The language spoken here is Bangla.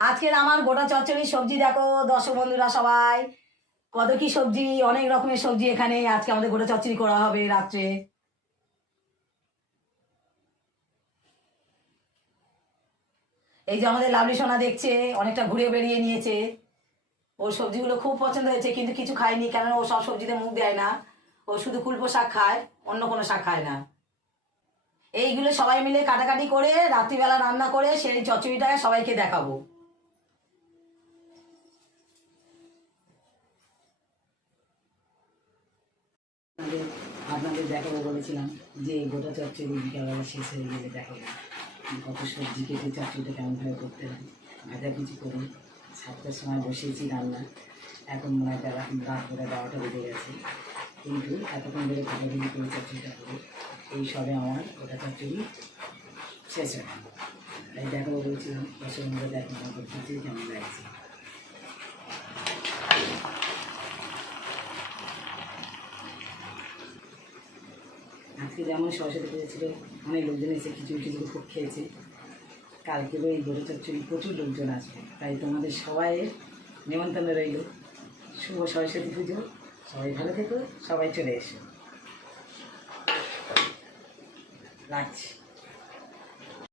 আজকের আমার গোটা চচ্চড়ি সবজি দেখো দর্শক বন্ধুরা সবাই, কত কি সবজি, অনেক রকমের সবজি এখানে। আজকে আমাদের গোটা চচ্চড়ি করা হবে রাত্রে। এই যে আমাদের লাভলি সোনা দেখছে, অনেকটা ঘুরে বেরিয়ে নিয়েছে। ওর সবজিগুলো খুব পছন্দ হয়েছে, কিন্তু কিছু খায়নি, কারণ ও সব সবজিতে মুখ দেয় না। ও শুধু কুলপো শাক খায়, অন্য কোনো শাক খায় না। এইগুলো সবাই মিলে কাটাকাটি করে রাত্রিবেলা রান্না করে সেই চচ্চড়িটা সবাইকে দেখাবো। আপনাদের আপনাদের দেখাবো বলেছিলাম যে গোটা চচ্চড়ি বিকালবেলা শেষ হয়ে গেলে দেখাবো কত সবজি কেটে চচ্চড়িটা কেমনভাবে করতে হয়। ভাজা কিছু করে 7টার সময় বসিয়েছি রান্না, এখন মনে হয় রাত করে 12টা বেজে গেছে, কিন্তু এতক্ষণ ধরে ভাজাভুজি করে চচ্চড়িটা করে এই সবে আমার গোটা চচ্চড়ি শেষ হয়। তাই দেখাবো বলছিলাম, দর্শক বন্ধুরা দেখুন আমার গোটা চচ্চড়ি কেমন লাগছে। আজকে যেমন সরস্বতী পুজো ছিল, অনেক লোকজন এসে খিচুড়ি টিচুড়ি খুব খেয়েছে। কালকেও এই গোটা চচ্চড়ি প্রচুর লোকজন আসবে, তাই তোমাদের সবাইয়ের নিমন্ত্রণ রইল। শুভ সরস্বতী পুজো, সবাই ভালো থেকো, সবাই চলে এসো, রাখছি।